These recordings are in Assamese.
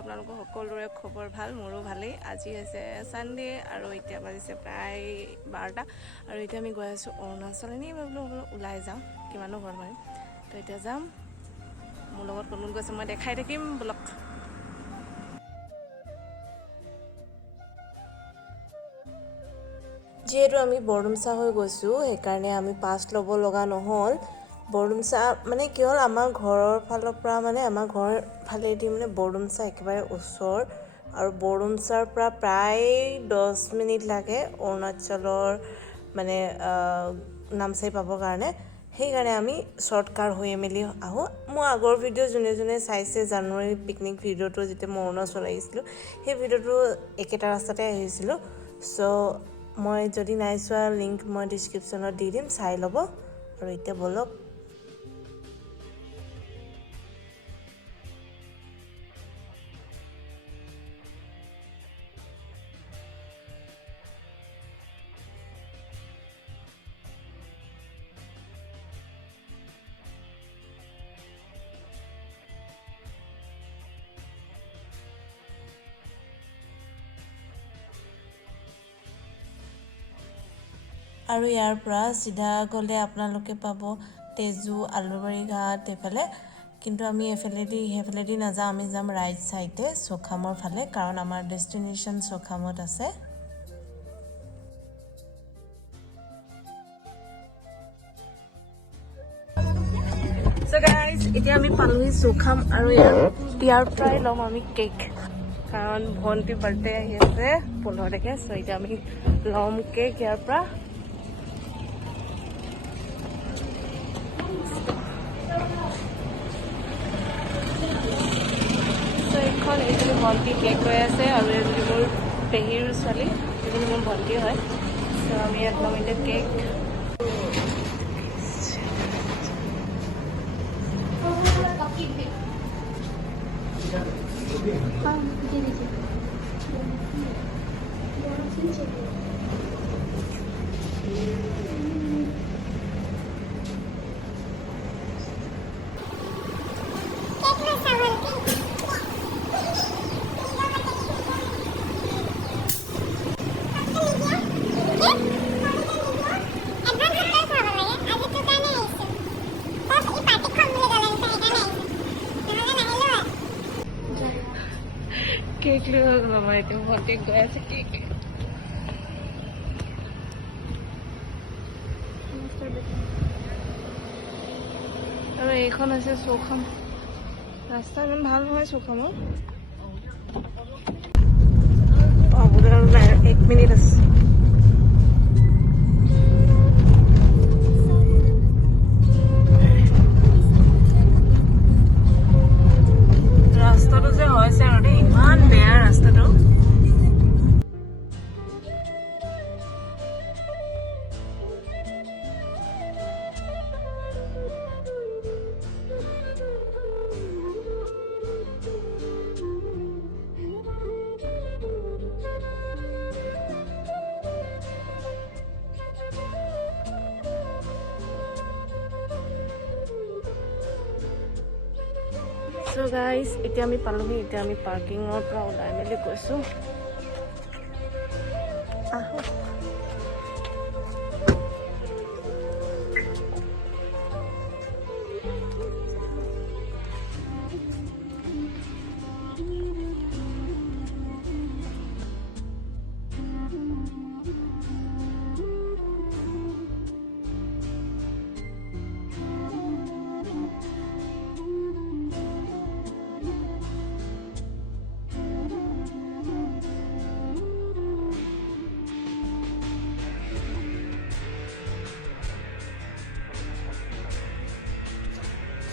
আপোনালোকৰ সকলোৰে খবৰ ভাল, মোৰো ভালেই। আজি হৈছে সানডে আৰু এতিয়া বাজিছে প্ৰায় 12টা আৰু এতিয়া আমি গৈ আছোঁ অৰুণাচল। এনেই বোলো ওলাই যাওঁ, কিমানো ঘৰ মাৰিম। তো এতিয়া যাম, মোৰ লগত কোন কোন গৈছে মই দেখাই থাকিম ব্লগ। যিহেতু আমি বৰডুমচা হৈ গৈছোঁ, সেইকাৰণে আমি পাছ ল'ব লগা নহ'ল। বৰডুমচা মানে কি হ'ল, আমাৰ ঘৰৰ ফালৰ পৰা মানে আমাৰ ঘৰ ফালেদি মানে বৰডুমচা একেবাৰে ওচৰ আৰু বৰডুমচাৰ পৰা প্ৰায় 10 মিনিট লাগে অৰুণাচলৰ মানে নামচাই পাবৰ কাৰণে। সেইকাৰণে আমি শ্বৰ্টকাট হৈ মেলি আহোঁ। মোৰ আগৰ ভিডিঅ' যোনে যোনে চাইছে, জানুৱাৰী পিকনিক ভিডিঅ'টো যেতিয়া মই অৰুণাচল আহিছিলোঁ, সেই ভিডিঅ'টো একেটা ৰাস্তাতে আহিছিলোঁ। চ' মই যদি নাই চোৱা লিংক মই ডিছক্ৰিপশ্যনত দি দিম, চাই ল'ব। আৰু এতিয়া ব'লক। আৰু ইয়াৰ পৰা চিধা গ'লে আপোনালোকে পাব তেজু, আলুবাৰী ঘাট এইফালে। কিন্তু আমি সেইফালেদি নাযাওঁ, আমি যাম ৰাইট ছাইডে চখামৰ ফালে, কাৰণ আমাৰ ডেষ্টিনেশ্যন চখামত আছে। So guys, এতিয়া আমি পালোহি চখাম আৰু ইয়াৰ পৰাই ল'ম আমি কেক, কাৰণ ভণ্টিৰ বাৰ্থডে আহি আছে 15 তাৰিখে। চ' এতিয়া আমি ল'ম কেক ইয়াৰ পৰা। এইখন এইজনী ভণ্টি কেক লৈ আছে আৰু এজনী মোৰ পেহীৰ ছোৱালী, এজনী মোৰ ভণ্টি হয়। চ' আমি ইয়াত ল'ম এতিয়া কেক। কেক লৈ গ'ল আমাৰ, এতিয়া ভণ্টি গৈ আছে কেক। আৰু এইখন আছে চৌখাম। ৰাস্তা ইমান ভাল নহয় চৌখামৰ। বোলে আৰু নাই, 1 মিনিট আছে। ৰাস্তাটো যে হৈছে আৰু দেই, ইমান বেয়া ৰাস্তাটো। So guys, এতিয়া আমি পালোহি। এতিয়া আমি পাৰ্কিঙৰ পৰা ওলাই মেলি গৈছোঁ। আহোঁ।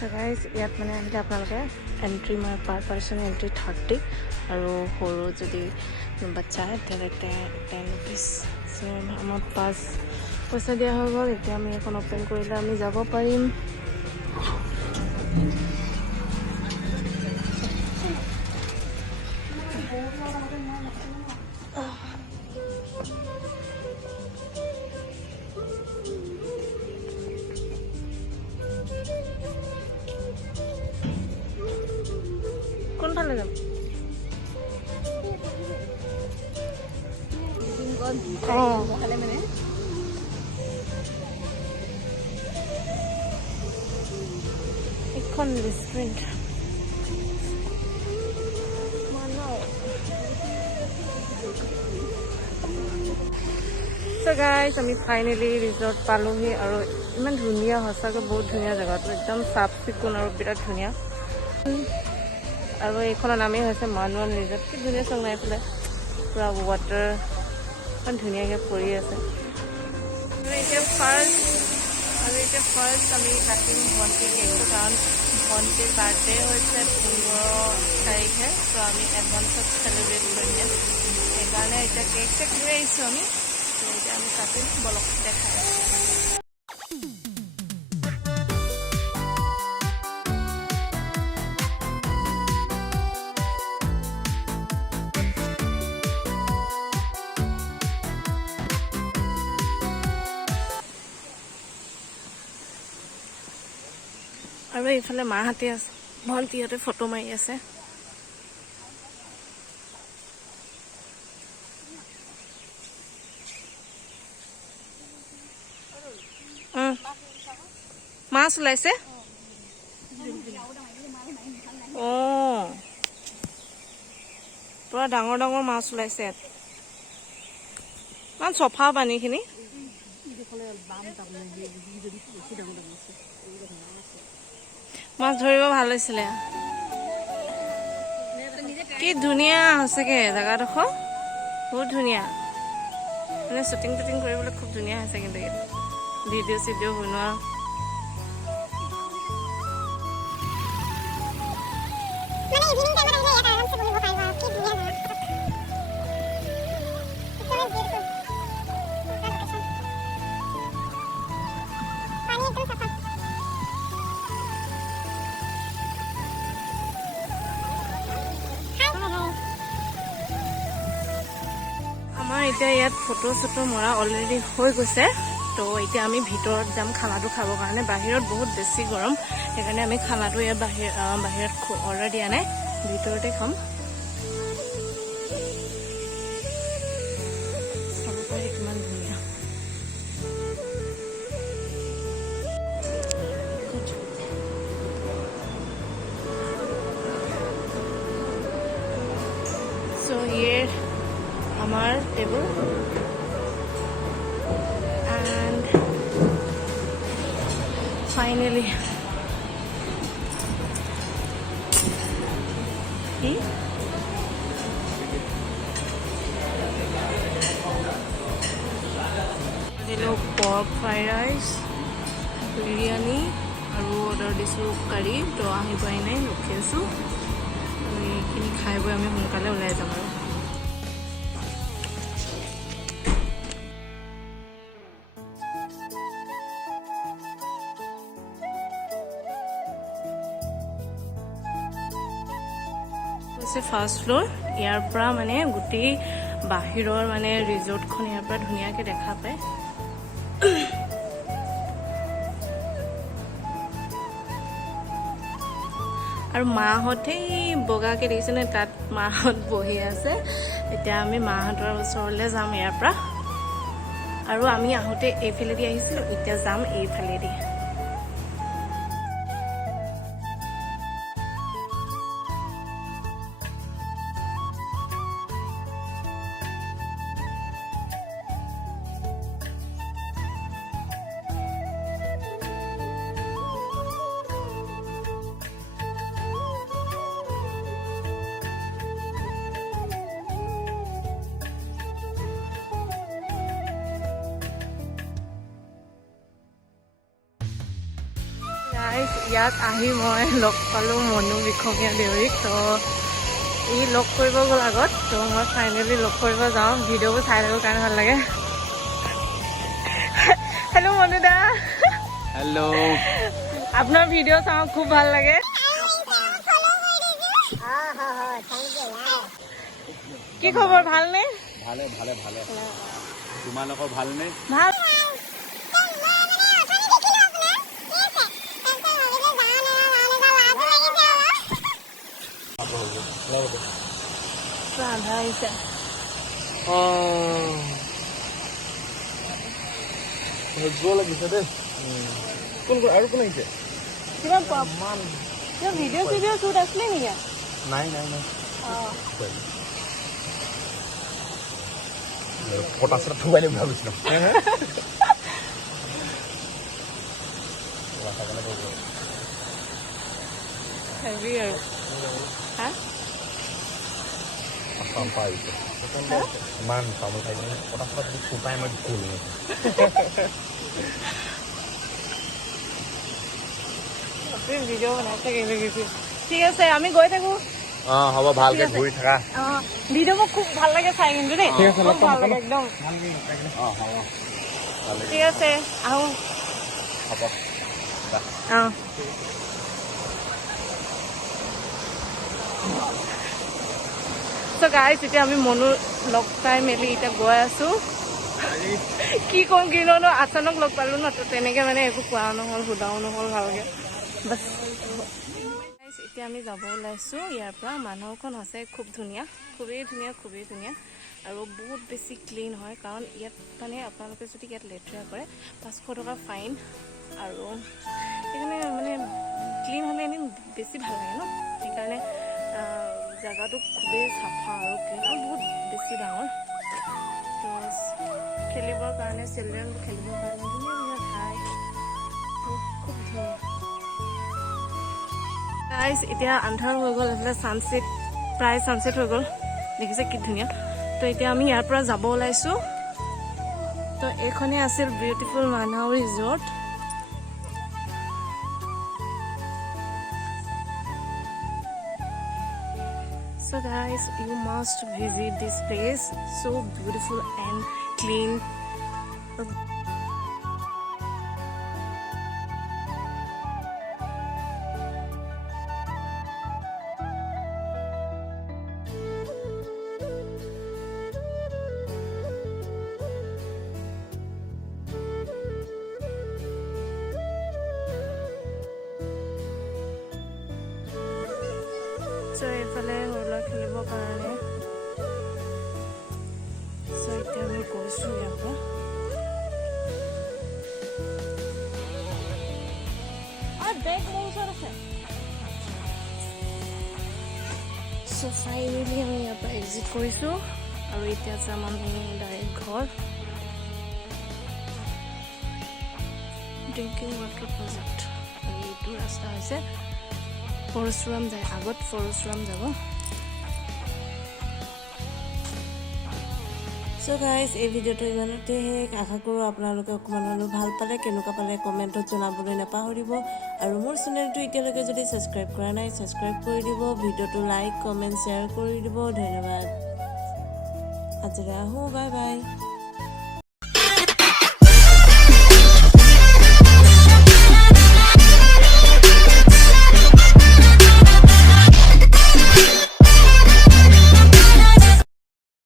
So guys, ইয়াত মানে আহিলে আপোনালোকে এণ্ট্ৰি পাৰ পাৰ্চন এণ্ট্ৰি 30 আৰু সৰু যদি বাচ্চা হয় তেতিয়াহ'লে 10 rupees। চ' আমাৰ পাছ পইচা দিয়া হৈ গ'ল। এতিয়া আমি এখন অ'পেন কৰিলে আমি যাব পাৰিম। কোনফালে যাম? এখন ৰেষ্টুৰেণ্ট So guys, আমি ফাইনেলি ৰিজৰ্ট পালোহি আৰু ইমান ধুনীয়া, সঁচাকৈ বহুত ধুনীয়া জেগাটো, একদম চাফ চিকুণ আৰু বিৰাট ধুনীয়া। আৰু এইখনৰ নামেই হৈছে Nam-Waan Resort। কি ধুনীয়া চং নাই এইফালে, পূৰা ৱাটাৰ ইমান ধুনীয়াকৈ পৰি আছে। আৰু এতিয়া ফাৰ্ষ্ট আমি কাটিম ভণ্টিৰ কেকটো, কাৰণ ভণ্টিৰ বাৰ্থডে হৈছে 15 তাৰিখে, ত' আমি এডভান্সত চেলিব্ৰেট কৰিম। সেইকাৰণে এতিয়া কেক চেক লৈ আহিছোঁ আমি। এতিয়া আমি কাটিম, বলক দেখাই আছোঁ। আৰু এইফালে মাহঁতে আছে, ভণ্টিহঁতে ফটো মাৰি আছে। মাছ ওলাইছে। অঁ, পুৰা ডাঙৰ ডাঙৰ মাছ ওলাইছে ইয়াত, ইমান চফা পানীখিনি। মাছ ধৰিব ভাল হৈছিলে। কি ধুনীয়া সঁচাকে জেগাডোখৰ, বহুত ধুনীয়া, মানে শ্বুটিং টুটিং কৰিবলৈ খুব ধুনীয়া হৈছে। কিন্তু ইয়াত ভিডিঅ' চিডিঅ' বনোৱা আমাৰ এতিয়া ইয়াত ফটো চটো মৰা অলৰেডি হৈ গৈছে। তো এতিয়া আমি ভিতৰত যাম খানাটো খাবৰ কাৰণে। বাহিৰত বহুত বেছি গৰম, সেইকাৰণে আমি খানাটো ইয়াত বাহিৰত অৰ্ডাৰ দিয়া নাই, ভিতৰতে খাম। চাব পাৰি কিমান ধুনীয়া। So here our table and finally pork fried rice, biryani আৰু অৰ্ডাৰ দিছোঁ কাৰী। তো আহি পোৱাই নাই, ৰখি আছোঁ। এইখিনি খাই বৈ আমি সোনকালে ওলাই যাম আৰু। হৈছে ফাৰ্ষ্ট ফ্ল'ৰ। ইয়াৰ পৰা মানে গোটেই বাহিৰৰ মানে ৰিজৰ্টখন ইয়াৰ পৰা ধুনীয়াকৈ দেখা পায়। আৰু মাহঁতেই বগাকৈ দেখিছে নে, তাত মাহঁত বহি আছে। এতিয়া আমি মাহঁতৰ ওচৰলৈ যাম ইয়াৰ পৰা। আৰু আমি আহোঁতে এইফালেদি আহিছিলোঁ, এতিয়া যাম এইফালেদি। ইয়াত আহি মই লগ পালোঁ মনু বিষমীয়া দেউৰীক। তো ই লগ কৰিব গ'ল আগত, তো মই ফাইনেলি লগ কৰিব যাওঁ। ভিডিঅ'বোৰ চাই থাকোঁ কাৰণে ভাল লাগে। হেল্ল' মনু দা। হেল্ল', আপোনাৰ ভিডিঅ' চাওঁ, খুব ভাল লাগে। কি খবৰ, ভালনে? ভালে ভালে ভালে। তোমালোকৰ ভালনে? ভাল। ৰাধা আহিছে। ভাগ্য লাগিছে দেই কোন আৰু কোন আহিছে কিবা ভিডিঅ' শ্বুট আছিলে নেকি নাই নাই নাই অঁ পটাছত থুবাই লাগিব ভাবিছিলোঁ হেভি আৰু হা আসাম পাইছে ইমান তামোল খাই কিনে পটাছত থুপাই মই গ'ল ভিডিঅ' বনাইছে কিবা ঠিক আছে আমি গৈ থাকোঁ হ'ব ভালকে ঘূৰি থাকা অঁ ভিডিঅ' মোক খুব ভাল লাগে চাই কিন্তু দেই খুব ভাল লাগে একদম ঠিক আছে আহোঁ হ'ব অঁ চ' গাইজ এতিয়া আমি মনু লগ পাই মেলি এতিয়া গৈ আছোঁ কি ক'ম কি নহ'লো আচানক লগ পালোঁ ন তো তেনেকৈ মানে একো কোৱা নহ'ল সোধাও নহ'ল ভালকৈ বাছ এতিয়া আমি যাব ওলাইছোঁ ইয়াৰ পৰা মানুহখন সঁচাই খুব ধুনীয়া খুবেই ধুনীয়া আৰু বহুত বেছি ক্লিন হয় কাৰণ ইয়াত মানে আপোনালোকে যদি ইয়াত লেতেৰা কৰে 500 টকা ফাইন আৰু সেইকাৰণে মানে ক্লিন হ'লে এনেই বেছি ভাল লাগে ন সেইকাৰণে জেগাটো খুবেই চাফা আৰু ক্লিন আৰু বহুত বেছি ডাঙৰ তো খেলিবৰ কাৰণে চিলড্ৰেন খেলিবৰ কাৰণে ধুনীয়া ঠাই খুব ধুনীয়া গাইজ এতিয়া আন্ধাৰ হৈ গ'ল এইফালে ছানছেট প্ৰায় ছানছেট হৈ গ'ল দেখিছে কি ধুনীয়া তো এতিয়া আমি ইয়াৰ পৰা যাব ওলাইছোঁ তো এইখনেই আছিল বিউটিফুল নামৱান resort So guys, you must visit this place. So beautiful and clean. So এইফালে সৰুলা খেলিবৰ কাৰণে so এতিয়া আমি গৈছোঁ ইয়াৰ পৰা বেগ মোৰ ওচৰত আছে so ফাইনেলি আমি ইয়াৰ পৰা এক্সিট কৰিছোঁ আৰু এতিয়া যাম আমি ডাইৰেক্ট ঘৰ ড্ৰিংকিং ৱাটাৰ প্ৰজেক্ট আৰু এইটো ৰাস্তা হৈছে পৰশুৰাম যায় আগত পৰশুৰাম যাব চ' গাইজ এই ভিডিঅ'টো ইমানতে আশা কৰোঁ আপোনালোকে অকণমান হ'লেও ভাল পালে কেনেকুৱা পালে কমেণ্টত জনাবলৈ নাপাহৰিব আৰু মোৰ চেনেলটো এতিয়ালৈকে যদি ছাবস্ক্ৰাইব কৰা নাই ছাবস্ক্ৰাইব কৰি দিব ভিডিঅ'টো লাইক কমেণ্ট শ্বেয়াৰ কৰি দিব ধন্যবাদ আজিলৈ আহোঁ বাই বাই